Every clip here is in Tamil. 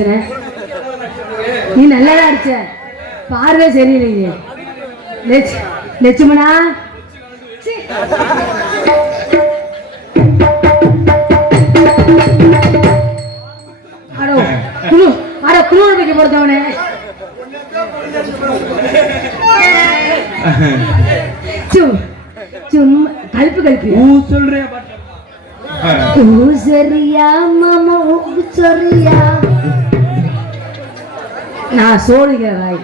பிரச்சனை நீ நல்லா அடிச்ச பார்வை சரியில்லையே. லட்ச லட்சுமணா சீ. அடோ குழு அட குழு வைக்க பொறுத்தவனே கல்பு கல்பி சொல்றேன் சரியா மாமா சரியா. நான் சோழிக்கிற வாய்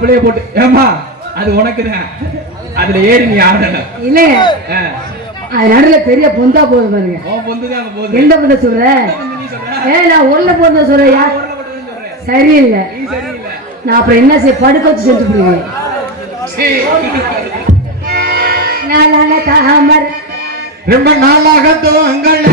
பிள்ளைய போட்டு ஏமா அது உனக்கு தான். அதுல ஏறி நீ ஆடணும். இல்லைங்க ஆ. அது நடுவில் பெரிய பொந்தா போகுது பாருங்க. உன் பொந்து தான் அங்க போகுது. எந்த பொந்த சொல்ற? ஏ நான் உள்ள பொந்த சொல்றியா சரியில்லை. நீ சரியில்லை. நான் அப்புறம் என்ன செய்ய படுக்க வச்சு செஞ்சு தாமர். ரொம்ப நாளாக தோங்கள்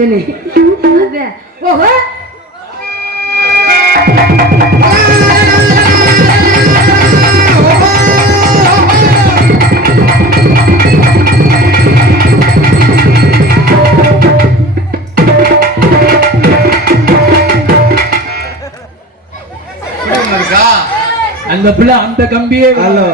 அதான். ஓஹோ அந்த பிள்ளை அந்த கம்பியே ஹலோ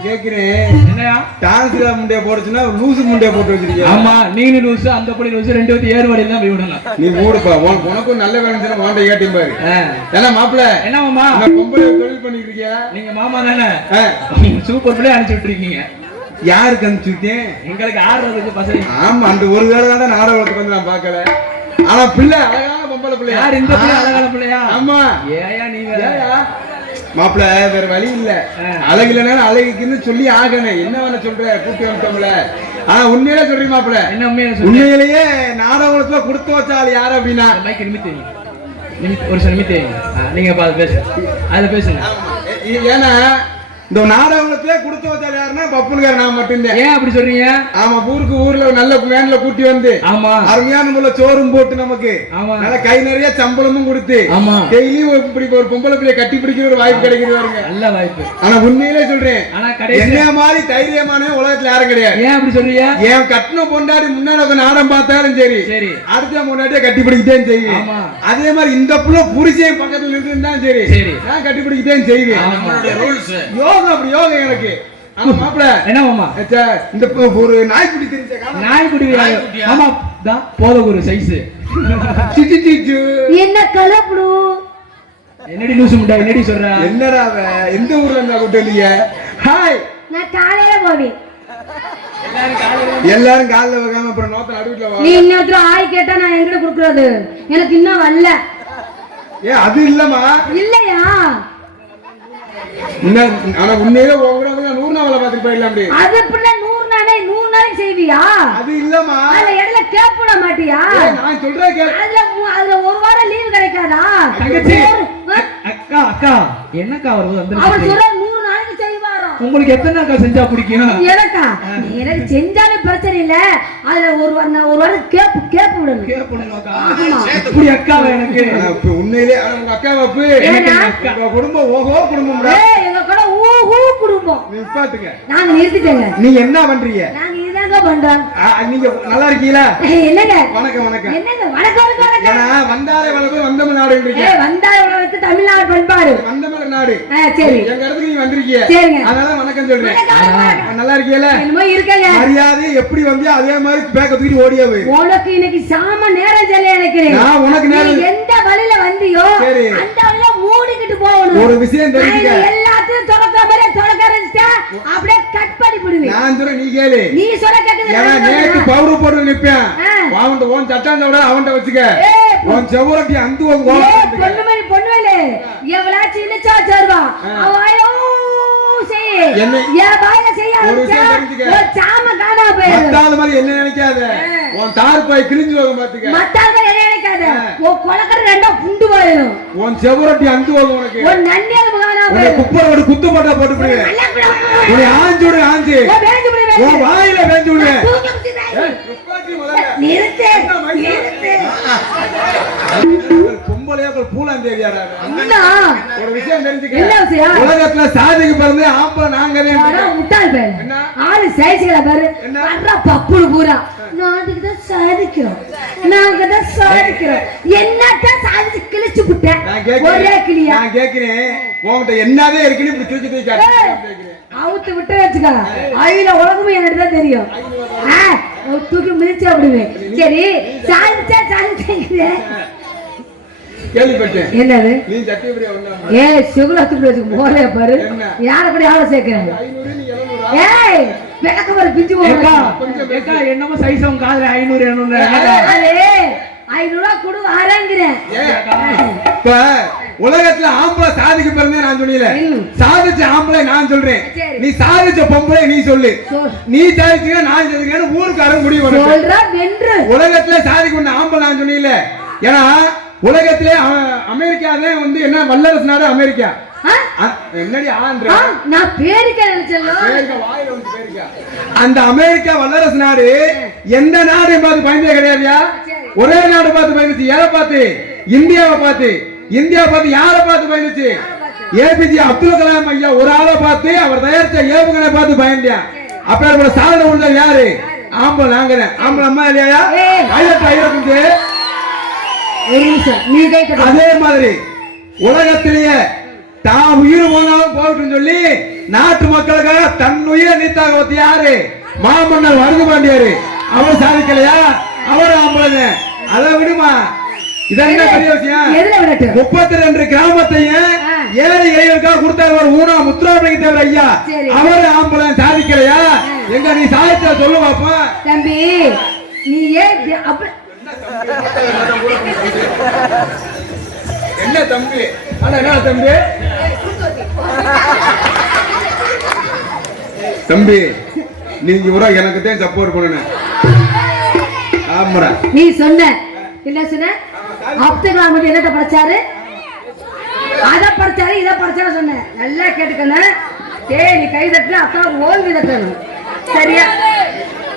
நான் கேக்குறேன். என்னையா? டான்ஸ்ல முண்டைய போடுச்சுன்னா லூசு முண்டைய போட்டு வச்சிருக்கியா? ஆமா நீனு லூசு அந்த பிள்ளை லூசு ரெண்டு பேரும் ஏறுவாடியில் தான் போய் விடலாம் நீ மூடுப்பா உனக்கு உனக்கும் நல்ல வேணும் தானே வாண்ட பாரு. ஆ. ஏன்னா மாப்பிள்ள என்ன மாமா? பொம்பளை தொழில் பண்ணிட்டு இருக்கியா? நீங்க மாமா தானே? நீங்க சூப்பர் பிள்ளை அனுப்பிச்சு விட்டுருக்கீங்க. யாருக்கு அனுப்பிச்சுட்டேன் எங்களுக்கு ஆடுறதுக்கு பசங்க. ஆமா அந்த ஒரு வேளை தான் நாடகத்துக்கு வந்து நான் பார்க்கல. ஆனா பிள்ளை அழகான பொம்பளை பிள்ளை யார் இந்த பிள்ளை அழகான பிள்ளையா? ஆமா. ஏயா நீ வேற மாப்பிள்ள வேற வழி இல்ல. ஆ. அழகு இல்லைனாலும் அழகுக்குன்னு சொல்லி ஆகணும். என்ன வேணா சொல்ற கூட்டி வந்துட்டோம்ல ஆனா உண்மையிலே சொல்றீங்க மாப்பிள்ள என்ன உண்மையா சொல்லு உண்மையிலேயே நாடகத்துல கொடுத்து வச்ச ஆள் யாரு அப்படின்னா? மைக் நிமித்தி ஒரு நிமித்தி நீங்க பேசுங்க. அதுல பேசுங்க. ஏன்னா இந்த நாடகத்துல கொடுத்து வச்சால் யாருன்னா பப்புனுக்கார நான் மட்டும்தான். ஏன் அப்படி சொல்றீங்க? ஆமா ஊருக்கு ஊர்ல நல்ல வேன்ல கூட்டி வந்து ஆமா. அருமையான முள்ள சோறும் போட்டு நமக்கு. ஆமா. நல்ல கை நிறைய சம்பளமும் கொடுத்து ஆமா. டெய்லியும் இப்படி ஒரு பொம்பளை பிள்ளைய கட்டி பிடிக்கிற ஒரு வாய்ப்பு கிடைக்குது பாருங்க. நல்ல வாய்ப்பு. ஆனா உண்மையிலே சொல்றேன். ஆனா கடைசி என்ன மாதிரி தைரியமான உலகத்துல யாரும் கிடையாது. ஏன் அப்படி சொல்றீங்க? என் கட்டின பொண்டாடி முன்னாடி நாடம் பார்த்தாலும் சரி சரி. அடுத்த பொண்டாட்டிய கட்டி பிடிக்கிட்டேன் செய்வேன். ஆமா. அதே மாதிரி இந்த புள்ள புருஷன் பக்கத்துல இருந்தாலும் சரி. சரி. நான் கட்டி பிடிக்கிட்டேன் செய்வேன். யோகம் அப்படி யோகம் எனக்கு. ஆனா மாப்பிள. என்ன மாமா? ச்சே, இந்த பு- ஒரு நாய்க்குட்டி தெரிஞ்ச காலம் நாய்க்குடி நாய்க்குட்டியா? ஆமா தான் போதும் ஒரு சைஸ் சிச்சி சிச்சு என்ன கலப்புடு என்னடி லூசு முட்டா என்னடி சொல்ற? என்னடா அவ? எந்த ஊர்ல இருந்தா கூட்டு வந்தீங்க? ஹாய் நான் காலையில போவேன். எல்லாரும் காலைல வைக்காம அப்புறம் நோத்த நடுவுல வா நீ இன்னொருத்தர் ஆய் கேட்டா நான் எங்கிட்ட கொடுக்கறது. எனக்கு இன்னும் வரல. ஏ அது இல்லம்மா. இல்லையா? ஆனா உண்மையிலே உங்க நூறு நாவல பாத்துட்டு போயிடலாம் அப்படி அது பிள்ளை நூறு நாளே நூறு நாளைக்கு செய்வியா? அது இல்லம்மா. அதுல இடையில கேப்பட மாட்டியா? நான் சொல்றேன் அதுல அதுல ஒரு வாரம் லீவு கிடைக்காதா? தங்கச்சி? அக்கா அக்கா. என்னக்கா வருது அவர் சொல்ற உங்களுக்கு எத்தனை அக்கா செஞ்சா பிடிக்கும்? எனக்கா? எனக்கு செஞ்சாலும் பிரச்சனை இல்ல. அதுல ஒரு ஒரு வாரம் கேப்பு கேப்பு விடணும். ஆமா. இப்படி அக்காவா எனக்கு. உண்மையிலே உங்க அக்கா வப்பு ஏன்னா? உங்க குடும்பம் ஓஹோ குடும்பம்டா. ஏய் எங்க கூட ஊ ஊ குடும்பம். நீ பாத்துக்க நாங்க நிறுத்திட்டேங்க. நீங்க என்ன பண்றீங்க? நாங்க இதாங்க பண்றோம். நீங்க நல்லா இருக்கீங்களா? ஏய், என்னங்க? வணக்கம் வணக்கம். என்னங்க? வணக்கம் வணக்கம். வணக்கம் ஏன்னா வந்தாலே வளர்ப்பு வந்தமிழ் தமிழ்நாடு பண்பாடு. வந்தமிழ் நாடு. ஆ சரி. எங்க இடத்துக்கு நீங்க வந்திருக்கீங்க சரிங்க. அதனால வணக்கம் சொல்றேன். நல்லா இருக்கீங்களா என்னமோ இருக்கங்க. மரியாதை எப்படி வந்தியோ அதே மாதிரி பேக்க தூக்கிட்டு ஓடியா போய். உனக்கு இன்னைக்கு சாம நேரம் நினைக்கிறேன் நான் உனக்கு நேரம் எந்த வழியில வந்தியோ. அந்த வழியில மூடிக்கிட்டு போகணும். ஒரு விஷயம் தெரிஞ்சுக்க. எல்லாத்தையும் அப்படியே கட் பண்ணி விடுவேன் நான் நீ கேளு. நீ சொல்ல ஏன்னா நான் நேத்து. பவுடர் போட்டு நிப்பேன். சட்டாந்த விட அவன்கிட்ட வச்சுக்க. உன் செவ்வரட்டி அந்த பொண்ணு மாதிரி பொண்ணு வேலு. எவ்வளாச்சும் இழுச்சா சேருவா? அவ வாயோ செய்ய என்ன- என் செய்ய ஒரு சாம மத்தாத மாதிரி என்ன நினைக்காத? உன் தார் பாய் கிழிஞ்சு போகும் பாத்துக்க. என்ன நினைக்காத? உன் கொலக்கரை ரெண்டா புண்டு உன் செவ்வரட்டி அந்த போகும் உனக்கு. உன் நன்னியல் போயிடும் குப்பரோட குத்து போட்டா போட்டு போடுவேன் நல்லா விடு. உன்னை ஆஞ்சு விடு ஆஞ்சு. உன். வாயில வேஞ்சு. நிறுத்து நிறுத்து. பூலாம் தேவியாரா? அண்ணா ஒரு விஷயம் என்ன தெரிஞ்சுக்க? உலகத்துல சாதிக்கு பிறந்து ஆம்பளை நாங்க முட்டாள் பேரு சைஸ்களை பாரு? வர்ற பப்புளு பூரா. நாங்க தான் சாதிக்கிறோம். நாங்க தான் சாதிக்கிறோம். என்னத்தான் சாதிச்சு கிழிச்சு விட்டேன் ஒரே கிளியா? நான் கேட்கிறேன். உன்கிட்ட என்னதே இருக்குன்னு இப்படி. அவுத்து விட்டு வச்சுக்க. அயில உலகமும் எனக்கு தான் தெரியும். தூக்கி மிதிச்சு விடுவேன். சரி சாதிச்சா சாதிச்சேன் கேள்விப்பட்டேன். என்னது? நீ சத்தியபிரியா ஒண்ணு ஏ சுகுலத்துக்கு வச்சுக்க போறே பாரு. என்ன? யார படி ஆள ஏய் ஒரு பிஞ்சு ஏக்கா என்னமோ சைஸ் உன் காதுல ஐநூறு இரநூறு ஐநூறு ரூபா கொடு வரேங்கிறேன் இப்ப உலகத்துல ஆம்பளை சாதிக்கு பிறந்தே நான் சொல்லல. சாதிச்ச ஆம்பளை நான் சொல்றேன். நீ சாதிச்ச பொம்பளை நீ சொல்லு. சொல். நீ சாதிச்சீங்க நான் சாதிக்கிறேன்னு ஊருக்காரன் முடிவு பண்ணட்டும். சொல்றா வென்று உலகத்துல சாதிக்கு ஆம்பளை நான் சொன்னீங்கல்ல ஏன்னா உலகத்திலே அமெரிக்கா தான் வந்து என்ன வல்லரசு நாடு அமெரிக்கா என்னடி ஆன்ற நான் பேருக்க பேருக்கா. அந்த அமெரிக்கா வல்லரசு நாடு எந்த நாடையும் பார்த்து பயந்தே கிடையாதுயா? ஒரே நாடு பார்த்து பயந்துச்சு. எதை பார்த்து? இந்தியாவை பார்த்து. இந்தியா பார்த்து யாரை பார்த்து பயந்துச்சு? ஏபிஜே அப்துல் கலாம் ஐயா ஒரு ஆளை பார்த்து அவர் தயாரிச்ச ஏவுகணை பார்த்து பயந்தியா? அப்ப சாதனை உள்ளது யாரு? ஆம்பளை நாங்க தான். ஆம்பளை அம்மா இல்லையா? ஏய். ஆயிரத்தி அதே மாதிரி உலகத்திலேயே தான் உயிர் போனாலும் போகட்டும் சொல்லி நாட்டு மக்களுக்காக தன் உயிரை நீத்தாக ஒத்தி யாரு? மாமன்னர் வருது பாண்டியாரு அவர் சாதிக்கலையா? அவர் ஆம்பளை அதை விடுமா? என்ன பெரிய விஷயம்? முப்பத்தி ரெண்டு கிராமத்தையும். ஏழை இளைஞருக்காக கொடுத்தாரு ஒரு ஊனா முத்துராமலிங்க தேவர் ஐயா. அவர் ஆம்பளை சாதிக்கலையா? எங்க நீ சாதிச்சா சொல்லு பாப்பா தம்பி நீ ஏன் என்ன தம்பி? ஆனா என்ன தம்பி? தம்பி நீங்க கூட எனக்கு தான் சப்போர்ட் பண்ணணும் ஆமாடா. நீ சொன்ன. என்ன சொன்ன? அப்துல் கலாம் என்னட்ட படிச்சாரு? அத படிச்சாரு இத படிச்சாரு சொன்னேன் நல்லா கேட்டுக்கணும் ஏய் நீ கை தட்டுல அக்கா ஓங்கி தட்டணும் சரியா?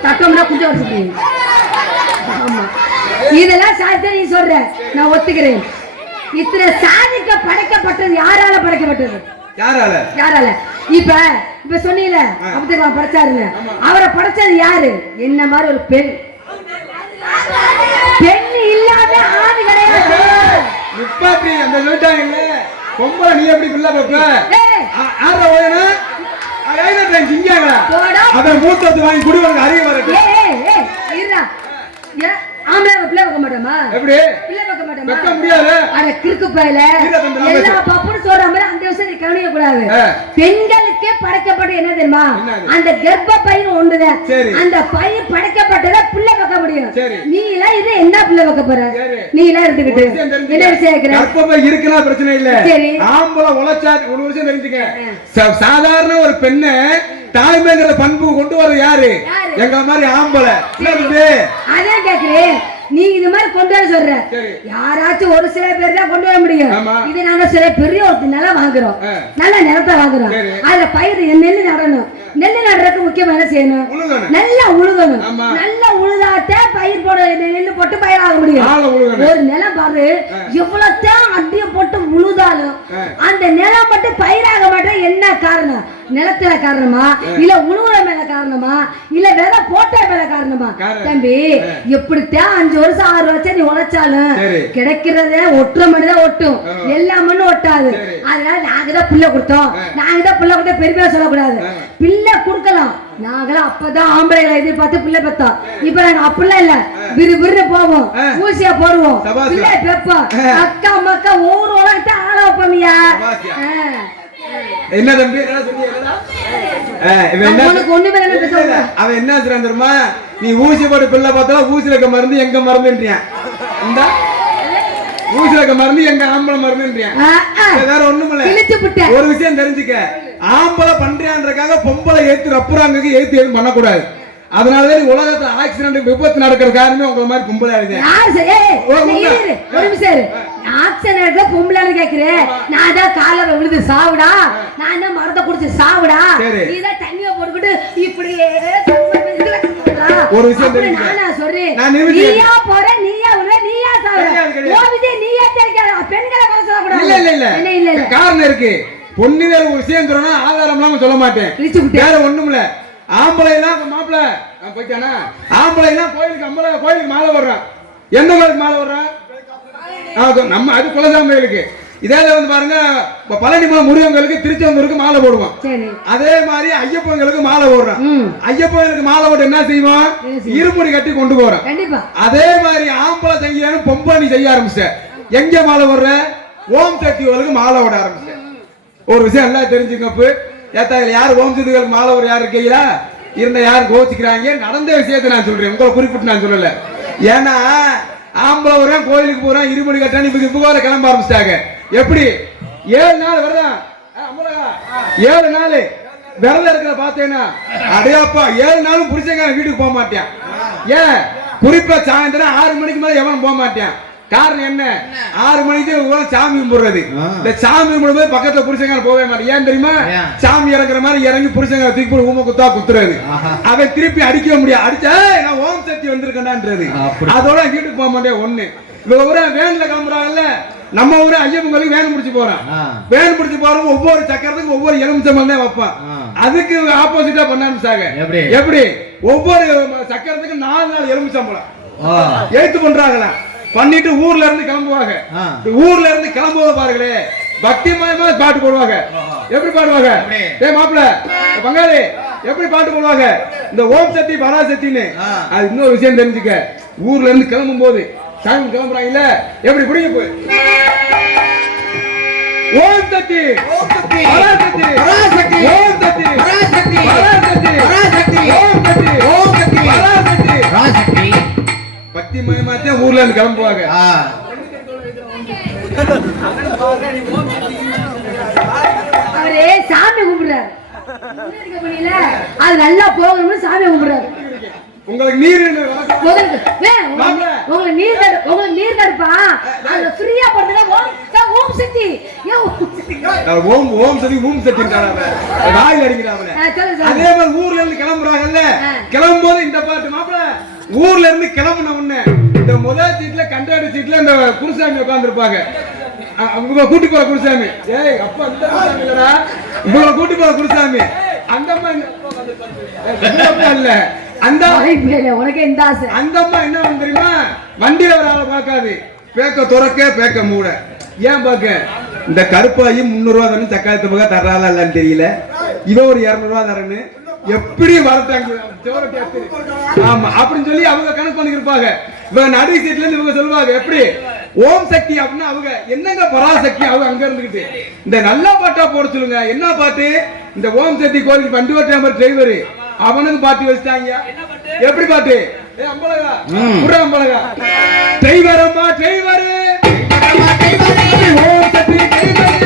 தட்டம்னா குஞ்ச வச்சுக்கீங்க ஆமா. இதெல்லாம் சாதித்த நீ சொல்ற. நான் ஒத்துக்கிறேன். இத்தனை சாதிக்க படைக்கப்பட்டது யாரால படைக்கப்பட்டது? யாரால? யாரால? இப்ப இப்ப சொன்னீல அப்துல் படைச்சாருங்க அவரை படைச்சது யாரு? என்ன மாதிரி ஒரு பெண். பெண் இல்லாத ஆண் கிடையாது. முப்பாத்தி அந்த சொல்லிட்டாங்கல்ல பொம்பளை நீ எப்படி பிள்ளை பாப்ப ஆற ஓயனா மூத்தத்து வாங்கி அறிய ஏய், ஏய், ஏய், இருடா. ஆம்பளை பிள்ளை வைக்க மாட்டோமா? எப்படி? பிள்ளை வைக்க மாட்டோமா? வைக்க முடியாது. அட கிறுக்கு பயல. இல்ல தம்பி, நான் எல்லா பப்புன்னு சொல்ற மாதிரி அந்த விஷயம் நீ கவனிக்க கூடாது. ஆ. பெண்களுக்கே படைக்கப்பட்ட என்ன தெரியுமா? அந்த கர்ப்ப பையன் ஒண்ணுதான். அந்த பையன் படைக்கப்பட்டத பிள்ளை வைக்க முடியும். நீ எல்லாம் இது என்ன பிள்ளை வைக்க போற. நீ எல்லாம் இருந்துகிட்டு. என்ன விஷயம் இருக்குன்னா பிரச்சனை இல்ல. சரி. ஆம்பளை உழைச்சா ஒரு விஷயம் தெரிஞ்சுக்க. ச- சாதாரண ஒரு பெண்ணை தாய்மைங்கிற பண்பு கொண்டு வர யாரு? எங்க மாதிரி ஆம்பளை? அதான் கேக்குறேன் நீ இது மாதிரி கொண்டு வர சொல்ற. யாராச்சும் ஒரு சில பேர் தான் கொண்டு வர முடியும். இது நாங்க சில பெரிய ஒரு நிலம் வாங்குறோம். நல்ல நிலத்தை வாங்குறோம். அதுல பயிர் நெல்லு நடணும் நெல்லு நடுறதுக்கு முக்கியமா என்ன செய்யணும். நல்லா உழுகணும். நல்லா உழுதாத்தே பயிர் போட நெல்லு போட்டு பயிர் ஆக முடியும். ஒரு நிலம் பாரு எவ்வளவுதான் அடிய போட்டு உழுதாலும். அந்த நிலம் மட்டும் பயிராக மாட்டேன் என்ன காரணம் நிலத்துல காரணமா? இல்ல உழுவுற மேல காரணமா? இல்ல விதை போட்ட மேல காரணமா. தம்பி எப்படித்தான் அஞ்சு வருஷம் ஆறு வருஷம் நீ உழைச்சாலும். கிடைக்கிறத ஒட்டுற மணி தான் ஒட்டும் எல்லா மண்ணும் ஒட்டாது. அதனால நாங்க தான் பிள்ளை கொடுத்தோம். நாங்க தான் பிள்ளை கொடுத்த பெருமையா சொல்லக்கூடாது. பிள்ளை கொடுக்கலாம். நாங்களாம் அப்பதான் ஆம்பளைகளை எதிர்பார்த்து பிள்ளை பெத்தோம் இப்ப நாங்க அப்படிலாம் இல்ல. விறு விறுன்னு போவோம். ஊசியா போடுவோம். பிள்ளை பெப்போம். அக்கா மக்கா ஊர் உலகத்தை ஆள வைப்போம்யா. என்ன தம்பி. அவன் என்ன சொல்றான் தெரியுமா? நீ ஊசி போட்டு பிள்ளை பார்த்தா ஊசில இருக்க மருந்து எங்க மருந்துன்றியான். இந்த. ஊசில இருக்க மருந்து எங்க ஆம்பளை மருந்துன்றியான். வேற ஒண்ணுமில்ல ஒரு விஷயம் தெரிஞ்சுக்க. ஆம்பளை பண்றியான்றக்காக பொம்பளை ஏத்து ரப்புறாங்க ஏத்து எதுவும் பண்ணக்கூடாது. அதனாலதான் உலகத்துல ஆக்சிடென்ட் விபத்து நடக்கிற காரணமே உங்களை மாதிரி பொம்பளை ஆகுது யார் செய்- ஏய், ஓ, நீ உண்மை. இரு, இரு. ஒரு நிமிஷம் இரு. ஆக்சன் எடுக்க பொம்பளைன்னு கேக்குறேன் நான் தான் கால விழுது சாவுடா நான் தான் மரத்தை குடிச்சு சாவுடா. நீ தான் தண்ணிய போட்டுக்கிட்டு இப்படியே. ஒரு விஷயம். நானா சொல்றேன். நீயா போற நீயா விடுற நீயா விஜய் நீயா தெரிக்காத பெண்களை குறை சொல்லக்கூடாது இல்ல இல்ல இல்ல என்ன இல்ல இல்ல காரணம் இருக்கு பொண்ணுவேல ஒரு விஷயம் சொல்றேன்னா ஆதாரம் சொல்ல மாட்டேன். வேற ஒண்ணும் இல்ல ஆம்பளை எல்லாம் மாப்பிள. போயிட்டானா? ஆம்பளை எல்லாம் கோயிலுக்கு அம்பளை கோயிலுக்கு மாலை வர்றான் எந்த கோயிலுக்கு மாலை வர்றான் நம்ம அது குலசாமி கோயிலுக்கு. இதே வந்து பாருங்க பழனி மலை முருகங்களுக்கு திருச்செந்தூருக்கு மாலை போடுவோம். அதே மாதிரி ஐயப்பங்களுக்கு மாலை போடுறோம். ஐயப்பங்களுக்கு மாலை போட்டு என்ன செய்வோம்? இருமுடி கட்டி கொண்டு போறோம். அதே மாதிரி ஆம்பளை செய்யணும் பொம்பளை செய்ய ஆரம்பிச்ச. எங்க மாலை வர்ற ஓம் சக்திகளுக்கு மாலை விட ஆரம்பிச்ச. ஒரு விஷயம் எல்லாம் தெரிஞ்சுக்கப்பு. ஏத்தா இதுல யார் ஓம் சக்திகளுக்கு மாலை ஒரு யார் இருக்கீங்களா இருந்த யார் கோச்சிக்கிறாங்க நடந்த விஷயத்தை நான் சொல்றேன். உங்களை குறிப்பிட்டு நான் சொல்லல. ஏன்னா ஆம்பளை வரேன் கோயிலுக்கு போறேன் இருமணி கட்டான் இப்ப இப்ப கிளம்ப ஆரம்பிச்சிட்டாங்க. எப்படி? ஏழு நாள் வருதான் ஏழு நாள். விரதம் இருக்கிற பார்த்தேன்னா அடையாப்பா ஏழு நாளும் புரிச்சங்க வீட்டுக்கு போக மாட்டேன். ஏன்? குறிப்பா சாயந்தரம் ஆறு மணிக்கு மேலே எவனும் போக மாட்டேன். காரணம் என்ன? ஆறு மணிக்கு இவங்க சாமி கும்பிடுறது. இந்த சாமி கும்பிடும்போது பக்கத்துல புருஷங்காரன் போகவே மாட்டேன். ஏன் தெரியுமா? சாமி இறங்குற மாதிரி இறங்கி புருஷங்க தூக்கி போட்டு ஊம குத்தா குத்துறது அவன் திருப்பி அடிக்க முடியாது. அடிச்சா "ஏய், நான் ஓம் சக்தி வந்திருக்கேன்டான்றது. அதோட வீட்டுக்கு போக மாட்டேன் ஒண்ணு. இவங்க ஊரே வேன்ல கிளம்புறாங்கல்ல நம்ம ஊரே ஐயப்பங்களுக்கு வேன் பிடிச்சு போறான். வேன் பிடிச்சு போறவங்க ஒவ்வொரு சக்கரத்துக்கும் ஒவ்வொரு எலுமிச்சம்பழம் தான் வைப்பான். அதுக்கு ஆப்போசிட்டா பண்ண ஆரம்பிச்சாங்க. எப்படி? எப்படி? ஒவ்வொரு சக்கரத்துக்கு நாலு நாள் எலுமிச்சம்பழம் எழுத்து பண்றாங்களா? பண்ணிட்டு ஊர்ல இருந்து கிளம்புவாங்க. ஊர்ல இருந்து கிளம்புவது பாருங்களே பக்திமயமா பாட்டு போடுவாங்க. எப்படி பாடுவாங்க? எப்படி? டேய் மாப்பிள பங்காளி எப்படி பாட்டு போடுவாங்க? இந்த ஓம் சக்தி பராசக்தின்னு. அது இன்னொரு விஷயம் தெரிஞ்சுக்க. ஊர்ல இருந்து கிளம்பும் போது சாமி கிளம்புறாங்கல்ல எப்படி பிடிங்க போய்? ஓம் சக்தி ஓம் சக்தி. ஊர்ல இருந்து கிளம்புவாங்க. அவரே சாமி கும்பிடுறாரு. அது நல்லா போகணும்னு சாமி கும்பிடுறாரு. உங்களுக்கு நீர் உங்களுக்கு நீர் உங்களுக்கு நீர் கடுப்பா அதுல ஃப்ரீயா போடுறதுல ஓம் ஓம் சக்தி. ஏன் ஓம் சக்தி. ஓம் ஓம் ஓம் ஆ, சொல்லு சொல்லு அதே மாதிரி ஊர்ல இருந்து கிளம்புறாங்கல்ல. கிளம்பும் போது இந்த பாட்டு மாப்பிள ஊர்ல இருந்து கிளம்புன உடனே இந்த முதல் சீட்ல கண்டாடி சீட்ல இந்த குருசாமி உட்கார்ந்துருப்பாங்க. உங்களை கூட்டி போற குருசாமி. ஏய் அப்பா குருசாமி இல்லடா. உங்களை கூட்டி போற குருசாமி. அந்த அம்மா இல்ல. அந்த உனக்கே இந்த ஆசை? அந்த அம்மா என்ன தெரியுமா? வண்டியில ஒரு ஆளை பார்க்காது. பேக்க துறக்க பேக்க மூட. ஏன் பார்க்க? இந்த கருப்பாயி முந்நூறு ரூபா தானே சக்காயத்து பக்கம் தர்றாளா இல்லன்னு தெரியல. இவன் ஒரு இருநூறு ரூபா தரேன்னு. எப்படி வரட்டாங்க. ஆமா அப்படின்னு சொல்லி அவங்க கணக்கு பண்ணிருப்பாங்க இவங்க நடு சீட்ல இருந்து இவங்க சொல்லுவாங்க எப்படி? ஓம் சக்தி அப்படின்னா அவங்க என்னங்க பராசக்தி? அவங்க அங்க இருந்துகிட்டு. இந்த நல்ல பாட்டா போட சொல்லுங்க. என்ன பாட்டு? இந்த ஓம் சக்தி கோயிலுக்கு வண்டி ஓட்டுற மாதிரி டிரைவர் அவனுக்கு பாட்டு வச்சுட்டாங்க. எப்படி பாட்டு? அம்பலகா. புற அம்பலகா. டிரைவர் அம்மா டிரைவர் ஓம் சக்தி டிரைவர்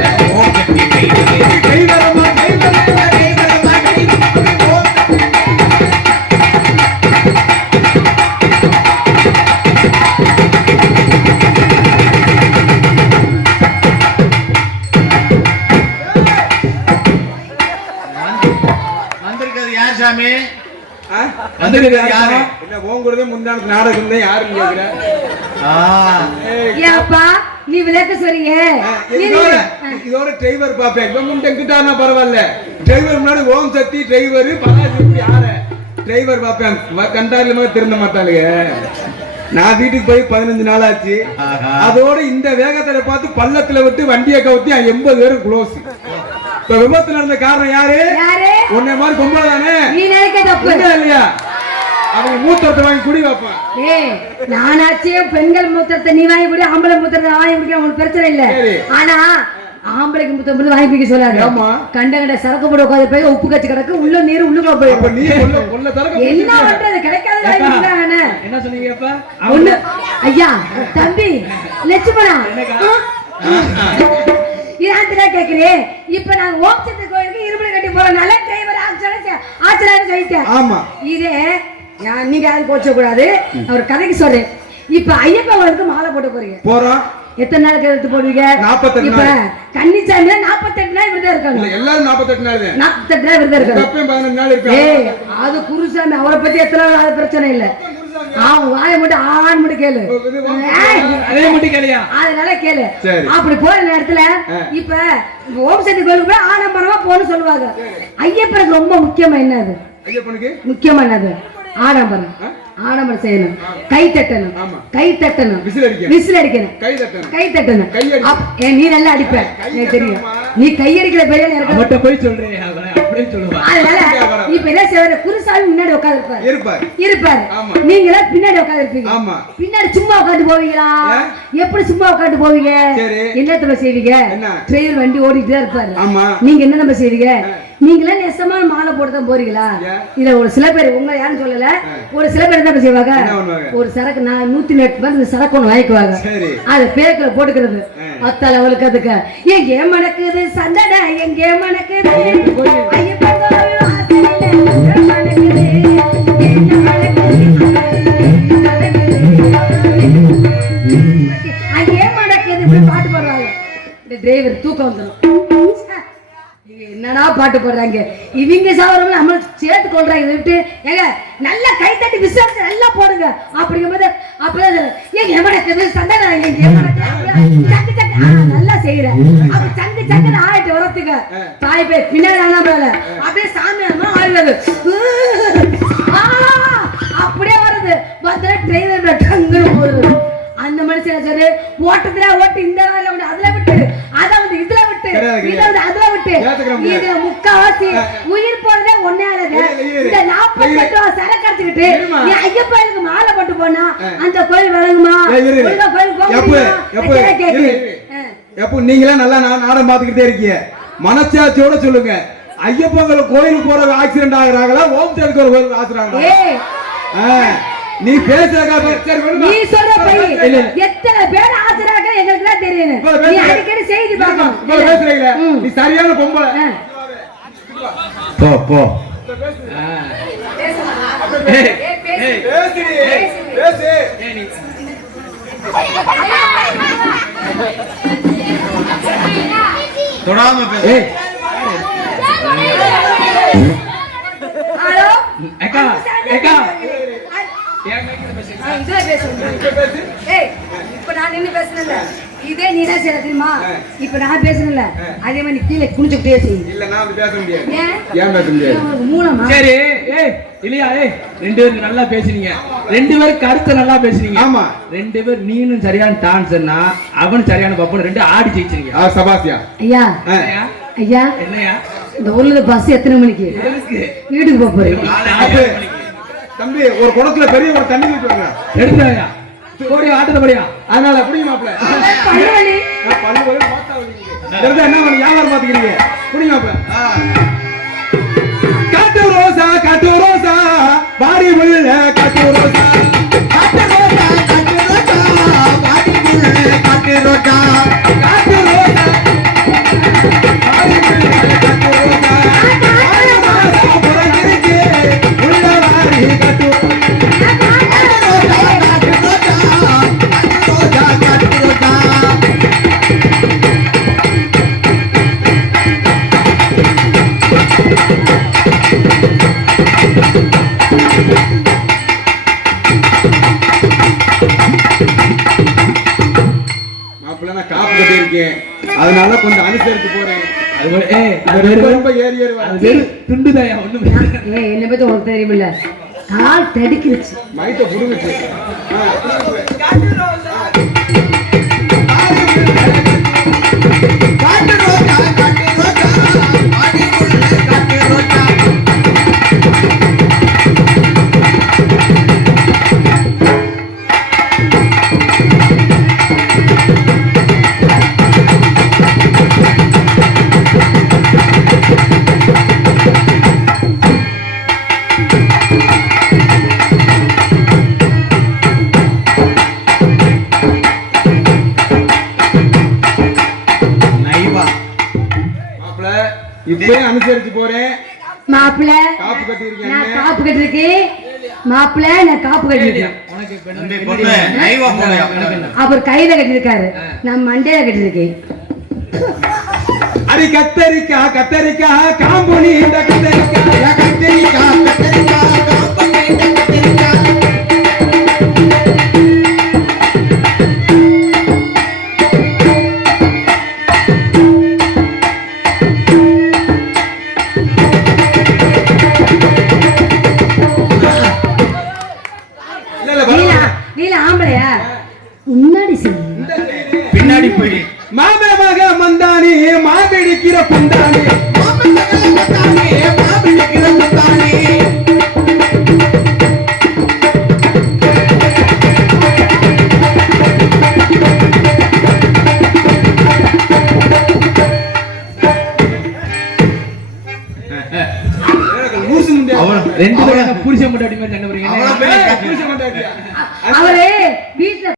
யாரு? என்ன போங்குறதே முந்தானத்து நாடகம் தான் யாருன்னு கேக்குற? ஏப்பா நீ விளக்க சொல்றீங்க. இதோட இதோட டிரைவர் பாப்பேன். இவன் முன்ன எங்கிட்டானா பரவாயில்ல. டிரைவர் முன்னாடி ஓம் சக்தி டிரைவர் பலாஜி யார டிரைவர் பாப்பேன். கண்டாரில மாதிரி திருந்த மாட்டாளுங்க. நான் வீட்டுக்கு போய் பதினஞ்சு நாள் ஆச்சு. அதோட இந்த வேகத்துல பார்த்து பள்ளத்துல விட்டு வண்டியை கவுத்தி எண்பது பேரும் க்ளோஸ் இப்ப விபத்து நடந்த காரணம் யாரு? யாரு? உன்னை மாதிரி பொம்பளை தானே? நீ நினைக்க தப்பு. உண்மையா இல்லையா? அவங்க மூத்தத்தை வாங்கி குடி வைப்பான் ஏய் நானாச்சு பெண்கள் மூத்திரத்தை நீ வாங்கி குடி ஆம்பளை மூத்திரத்தை நான் வாங்கி குடிக்க உங்களுக்கு பிரச்சனை இல்ல. ஆனா ஆம்பளைக்கு மூத்திரம் மட்டும் வாங்கி குடிக்க சொல்லாது. கண்ட கண்ட சரக்கு போட உட்காந்து போய் உப்பு கச்சி கிடக்கு உள்ள நீர் கொல்ல தரக்க என்ன பண்றது? கிடைக்காத என்ன? சொன்னீங்கப்பா ஒண்ணு ஐயா தம்பி லட்சுமணா. இதான் கேக்குறேன் இப்ப நாங்க ஓம் சக்தி கோயிலுக்கு இருமலை கட்டி போறனால டிரைவர் ஆச்சரியம் சொல்லிட்டேன். ஆமா. இதே நீங்க யாரும் கோச்ச கூடாது. அவர் கதைக்கு சொல்றேன். இப்ப ஐயப்பா கோயிலுக்கு மாலை போட்டு போறீங்க. போறோம் எத்தனை நாளுக்கு எடுத்து போடுவீங்க? 48 இப்ப கன்னிச்சாமியா நாற்பத்தெட்டு நாள் விரதம் இருக்கணும் எல்லாரும் நாற்பத்தெட்டு நாள் நாற்பத்தெட்டு நாள் விரதம் இருப்பேன் ஏய் அது குருசாமி அவரை பத்தி எத்தனை நாள் அது பிரச்சனை இல்ல. அவன் வாயை மட்டும் ஆண் மட்டும் கேளு அதனால கேளு. அப்படி போற நேரத்துல இப்ப ஓம் சக்தி கோயிலுக்கு போய் ஆடம்பரமா போன்னு சொல்லுவாங்க. ஐயப்பனுக்கு ரொம்ப முக்கியமா என்னது? முக்கியமா என்னது? ஆடம்பரம். ஆடம்பரம் செய்யணும். கை தட்டணும். கை தட்டணும். விசில் அடிக்க விசில் அடிக்கணும். கை தட்டணும். கை தட்டணும். கை அடி. அப்- ஏ, நீ நல்லா அடிப்ப. எனக்கு தெரியும். நீ கையடிக்கிற பையன் எனக்கு அவட்ட போய் சொல்றேன் அதனால இப்ப என்ன செய்வாரு? குருசாமி முன்னாடி உட்கார்ந்து இருப்பாரு. இருப்பார். நீங்களா பின்னாடி உட்கார்ந்து இருப்பீங்க ஆமா. பின்னாடி சும்மா உட்காந்து போவீங்களா? எப்படி சும்மா உட்காந்து போவீங்க? சரி. என்னத்துல செய்வீங்க? என்ன? ட்ரெயின் வண்டி ஓடிட்டு தான் இருப்பாரு. ஆமா. நீங்க என்ன நம்ம செய்வீங்க? நீங்களா நெசமான மாலை போட்டு தான் போறீங்களா? இதுல ஒரு சில பேர் உங்க யாரும் சொல்லல ஒரு சில பேர் என்ன செய்வாங்க? ஒரு சரக்கு நான் நூத்தி எட்டு பேர் இந்த சரக்கு ஒண்ணு வாங்கிக்குவாங்க அது பேக்கில் போட்டுக்கிறது. அத்த லெவலுக்கு அதுக்கு எங்கே மணக்குது சந்தன எங்கே மணக்குது அங்கே மணக்குது பாட்டு பாடுவாங்க இந்த டிரைவர் தூக்கம் வந்துடும் பாட்டு போடுறாங்க. இவங்க சாவரவங்க நம்ம சேர்த்து கொள்றாங்க. விட்டு ஏங்க நல்லா கை தட்டி விசாரிச்சு நல்லா போடுங்க. அப்படிங்கும்போது அப்பதான் சொல்லுவேன், ஏங்க எமனக்கு சந்தன சக்கு ஆ, நல்லா செய்யறேன். அப்ப சங்கு சக்குன்னு ஆயிட்டு வரத்துக்கு தாய் போய் பின்னாடி ஆனா மேல. அப்படியே சாமி அம்மா ஆடுறது ஆ, அப்படியே வருது. பார்த்தா டிரைவர் டங்குன்னு போடுது அந்த மனுஷன் சரி ஓட்டத்துல ஓட்டு இந்த நாள்ல விட்டு அதுல விட்டு அத வந்து இதுல விட்டு இத வந்து அதுல விட்டு. இது முக்காவாசி உயிர் போறதே ஒன்னே இல்ல, இந்த. நாற்பத்தி எட்டு சரக்கு அடிச்சுக்கிட்டு. நீ ஐயப்பனுக்கு மாலை போட்டு போனா அந்த கோயில் விளங்குமா கோயில் எப்ப, நீங்களா நல்லா நா- நாடகம் பார்த்துக்கிட்டே இருக்கீங்க. மனசாட்சியோட சொல்லுங்க. ஐயப்பங்கள் கோயிலுக்கு போற ஆக்சிடென்ட் ஆகுறாங்களா? ஓம் சக்தி ஒரு கோயிலுக்கு ஆகுறாங்களா ஏய் ஆ, நீ விடுமா. நீ சொல்ற போய். எத்தனை பேர் ஆஜராக எங்களுக்கு தெரியும் நீ. அடிக்கடி செய்தி இருமா, பார்க்கணும். இவ்வளவு பேசுறீங்களே, ம். நீ சரியான பொம்பளை. போ போ. தொடாம பேசு. ஹலோ? அக்கா அக்கா பேசுறேன். ஏய் இப்ப நான் நின்னு பேசுறேன்ல. இதே நீ என்ன செய்யற தெரியுமா? இப்ப நான் பேசுறேன்ல. அதே மாதிரி கீழே குனிச்சுக்கிட்டே செய் இல்ல நான் வந்து பேச முடியாது. ஏன்? ஏன் பேச முடியாது? உனக்கு மூலமா சரி ஏய் இல்லையா ஏய் ரெண்டு பேரும் நல்லா பேசுனீங்க. ரெண்டு பேரும் கருத்து நல்லா பேசுனீங்க. ஆமா. ரெண்டு பேர் நீனும் சரியான டான்ஸ்னா அவனும் சரியான பப்பன் ரெண்டு ஆடி ஜெயிச்சிருங்க. சபாசியா. ஐயா? ஐயா. என்னையா? இந்த ஊர்ல பஸ் எத்தனை மணிக்கு? வீட்டுக்கு போக போறீங்க காலை அது, ஏழு மணிக்கு. தம்பி ஒரு குடத்துல பெரிய ஒரு தண்ணி ஊற்றி வாங்க. எடுத்துறாயா கோடியா ஆட்டத்தை படியா அதனால எப்படி மாப்பிள? பல்லு வலிக்குது. இருந்தா என்ன பண்ணி வியாபாரம் பாத்துக்கிறீங்க? புடி மாப்பிள. காட்டு ரோசா காட்டு ரோசா பாரி முள்ள காட்டு ரோசா. காட்டு ரோஜா, காட்டு ரோஜா, வாடிக்குள்ள காட்டு ரோஜா. அதனால கொஞ்சம் அனுசரித்து போறேன். ரொம்ப ஏறி ஏறி துண்டுதாயா ஒண்ணும் ஏய் என்னை பத்தி உனக்கு தெரியுமில்ல. கால் தடுக்கிருச்சு. மைத்த புடுங்குச்சு நான். காப்பு கட்டிருக்கேன் மாப்பிள்ள நான் காப்பு கட்டிருக்கேன் அவர் கையில கட்டிருக்காரு நான் மண்டையில கட்டிருக்கேன் அடி கத்தரிக்கா கத்தரிக்கா காம்பொனி இந்த கத்தரிக்கா கத்திரிக்கா கத்திரிக்கா.